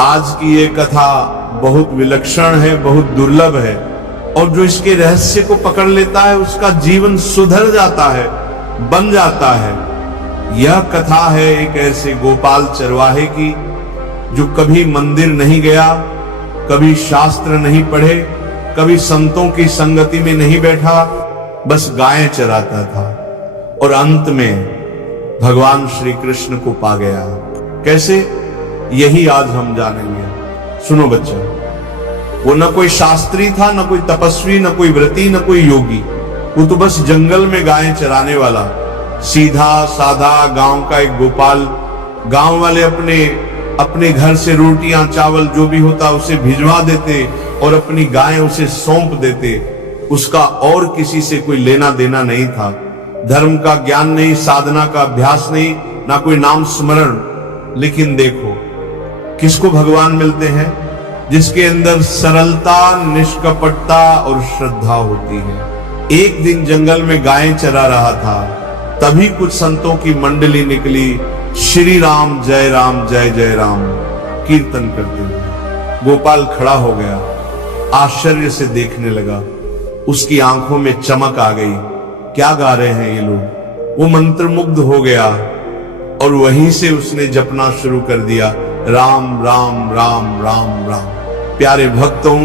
आज की ये कथा बहुत विलक्षण है, बहुत दुर्लभ है, और जो इसके रहस्य को पकड़ लेता है उसका जीवन सुधर जाता है, बन जाता है। यह कथा है एक ऐसे गोपाल चरवाहे की जो कभी मंदिर नहीं गया, कभी शास्त्र नहीं पढ़े, कभी संतों की संगति में नहीं बैठा, बस गायें चराता था और अंत में भगवान श्री कृष्ण को पा गया। कैसे, यही आज हम जानेंगे। सुनो बच्चा, वो न कोई शास्त्री था, न कोई तपस्वी, न कोई व्रती, न कोई योगी। वो तो बस जंगल में गायें चराने वाला सीधा साधा गांव का एक गोपाल। गांव वाले अपने घर से रोटियां चावल जो भी होता उसे भिजवा देते और अपनी गायें उसे सौंप देते। उसका और किसी से कोई लेना देना नहीं था। धर्म का ज्ञान नहीं, साधना का अभ्यास नहीं, ना कोई नाम स्मरण। लेकिन देखो किसको भगवान मिलते हैं? जिसके अंदर सरलता, निष्कपटता और श्रद्धा होती है। एक दिन जंगल में गायें चरा रहा था, तभी कुछ संतों की मंडली निकली, श्री राम जय राम कीर्तन करते हुए। गोपाल खड़ा हो गया, आश्चर्य से देखने लगा। उसकी आंखों में चमक आ गई। क्या गा रहे हैं ये लोग? वो मंत्रमुग्ध हो गया और वहीं से उसने जपना शुरू कर दिया, राम राम राम राम राम। प्यारे भक्तों,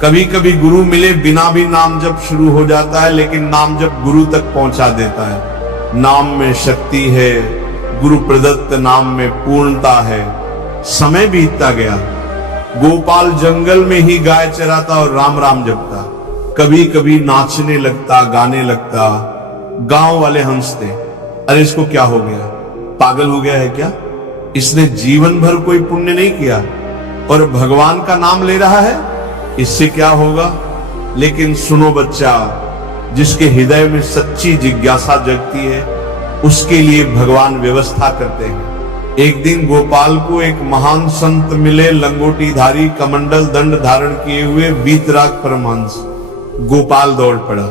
कभी कभी गुरु मिले बिना भी नाम जप शुरू हो जाता है, लेकिन नाम जप गुरु तक पहुंचा देता है। नाम में शक्ति है, गुरु प्रदत्त नाम में पूर्णता है। समय बीतता गया, गोपाल जंगल में ही गाय चराता और राम राम जपता। कभी कभी नाचने लगता, गाने लगता। गांव वाले हंसते, अरे इसको क्या हो गया, पागल हो गया है क्या? इसने जीवन भर कोई पुण्य नहीं किया और भगवान का नाम ले रहा है, इससे क्या होगा? लेकिन सुनो बच्चा, जिसके हृदय में सच्ची जिज्ञासा जगती है उसके लिए भगवान व्यवस्था करते हैं। एक दिन गोपाल को एक महान संत मिले, लंगोटीधारी, कमंडल दंड धारण किए हुए वीतराग परमहंस। गोपाल दौड़ पड़ा,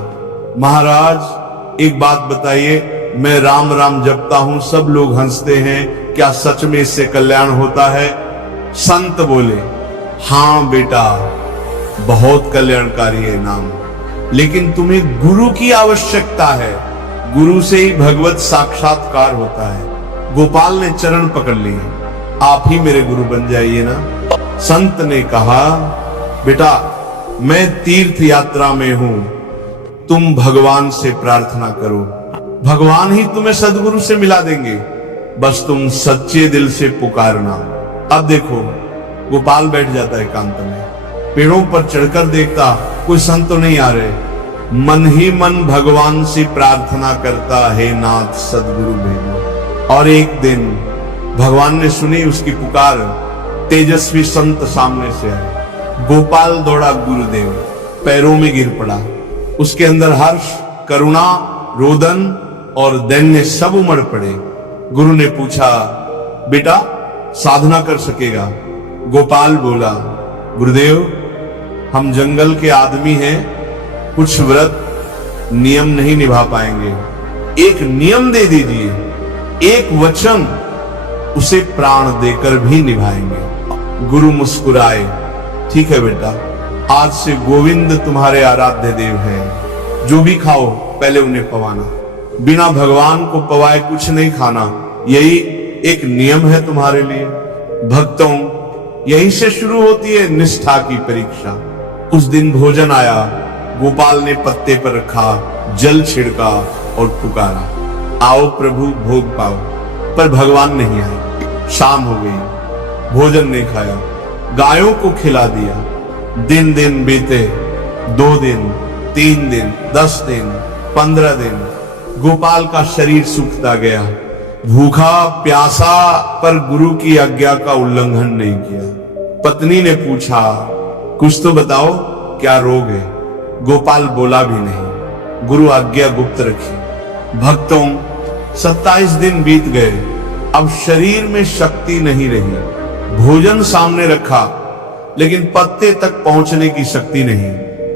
महाराज एक बात बताइए, मैं राम राम जपता हूं, सब लोग हंसते हैं, क्या सच में इससे कल्याण होता है? संत बोले, हां बेटा, बहुत कल्याणकारी है नाम, लेकिन तुम्हें गुरु की आवश्यकता है। गुरु से ही भगवत साक्षात्कार होता है। गोपाल ने चरण पकड़ लिए, आप ही मेरे गुरु बन जाइए ना। संत ने कहा, बेटा मैं तीर्थ यात्रा में हूं, तुम भगवान से प्रार्थना करो, भगवान ही तुम्हें सदगुरु से मिला देंगे, बस तुम सच्चे दिल से पुकारना। अब देखो, गोपाल बैठ जाता है एकांत में, पेड़ों पर चढ़कर देखता कोई संत तो नहीं आ रहे, मन ही मन भगवान से प्रार्थना करता, हे नाथ सदगुरु भेजो। और एक दिन भगवान ने सुनी उसकी पुकार, तेजस्वी संत सामने से आए। गोपाल दौड़ा गुरुदेव, पैरों में गिर पड़ा। उसके अंदर हर्ष, करुणा, रोदन और दैन्य सब उमड़ पड़े। गुरु ने पूछा, बेटा साधना कर सकेगा? गोपाल बोला, गुरुदेव हम जंगल के आदमी हैं, कुछ व्रत नियम नहीं निभा पाएंगे, एक नियम दे दीजिए, एक वचन, उसे प्राण देकर भी निभाएंगे। गुरु मुस्कुराए, ठीक है बेटा, आज से गोविंद तुम्हारे आराध्य देव हैं, जो भी खाओ पहले उन्हें पवाना, बिना भगवान को पवाए कुछ नहीं खाना, यही एक नियम है तुम्हारे लिए। भक्तों, यही से शुरू होती है निष्ठा की परीक्षा। उस दिन भोजन आया, गोपाल ने पत्ते पर रखा, जल छिड़का और पुकारा, आओ प्रभु भोग पाओ, पर भगवान नहीं आए। शाम हो गई, भोजन नहीं खाया, गायों को खिला दिया। दिन दिन बीते, 2 दिन, 3 दिन, 10 दिन, 15 दिन, गोपाल का शरीर सूखता गया। भूखा प्यासा, पर गुरु की आज्ञा का उल्लंघन नहीं किया। पत्नी ने पूछा, कुछ तो बताओ, क्या रोग है? गोपाल बोला भी नहीं, गुरु आज्ञा गुप्त रखी। भक्तों, 27 दिन बीत गए, अब शरीर में शक्ति नहीं रही। भोजन सामने रखा, लेकिन पत्ते तक पहुंचने की शक्ति नहीं।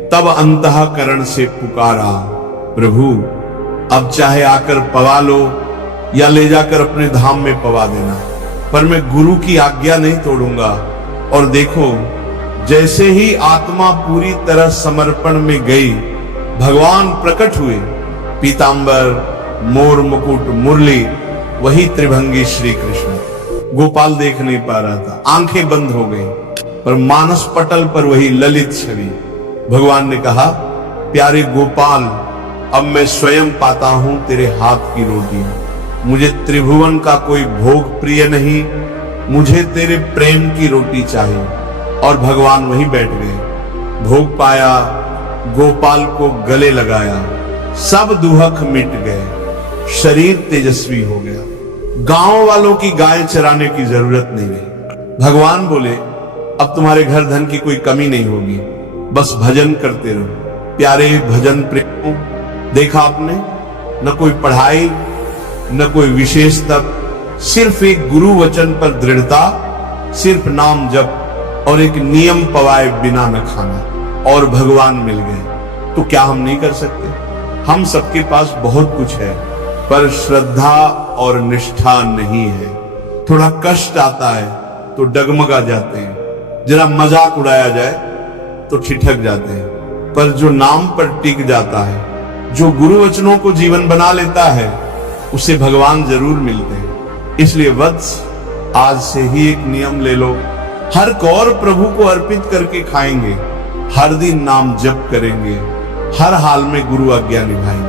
तब अंतःकरण से पुकारा, प्रभु अब चाहे आकर पवा लो या ले जाकर अपने धाम में पवा देना, पर मैं गुरु की आज्ञा नहीं तोड़ूंगा। और देखो, जैसे ही आत्मा पूरी तरह समर्पण में गई, भगवान प्रकट हुए। पीतांबर, मोर मुकुट, मुरली, वही त्रिभंगी श्री कृष्ण। गोपाल देख नहीं पा रहा था, आंखें बंद हो गई, पर मानस पटल पर वही ललित छवि। भगवान ने कहा, प्यारे गोपाल, अब मैं स्वयं पाता हूं तेरे हाथ की रोटी। मुझे त्रिभुवन का कोई भोग प्रिय नहीं, मुझे तेरे प्रेम की रोटी चाहिए। और भगवान वहीं बैठ गए। भोग पाया, गोपाल को गले लगाया, सब दुहक मिट गए, शरीर तेजस्वी हो गया। गांव वालों की गाय चराने की जरूरत नहीं रही। भगवान बोले, अब तुम्हारे घर धन की कोई कमी नहीं होगी, बस भजन करते रहो। प्यारे भजन प्रेम, देखा आपने, न कोई पढ़ाई, न कोई विशेष तप, सिर्फ एक गुरु वचन पर दृढ़ता, सिर्फ नाम जप और एक नियम पवाए बिना न खाना, और भगवान मिल गए। तो क्या हम नहीं कर सकते? हम सबके पास बहुत कुछ है, पर श्रद्धा और निष्ठा नहीं है। थोड़ा कष्ट आता है तो डगमगा जाते हैं, जरा मजाक उड़ाया जाए तो ठिठक जाते हैं, पर जो नाम पर टिक जाता है, जो गुरु वचनों को जीवन बना लेता है, उसे भगवान जरूर मिलते हैं। इसलिए वत्स, आज से ही एक नियम ले लो, हर कौर प्रभु को अर्पित करके खाएंगे, हर दिन नाम जप करेंगे, हर हाल में गुरु आज्ञा निभाएंगे।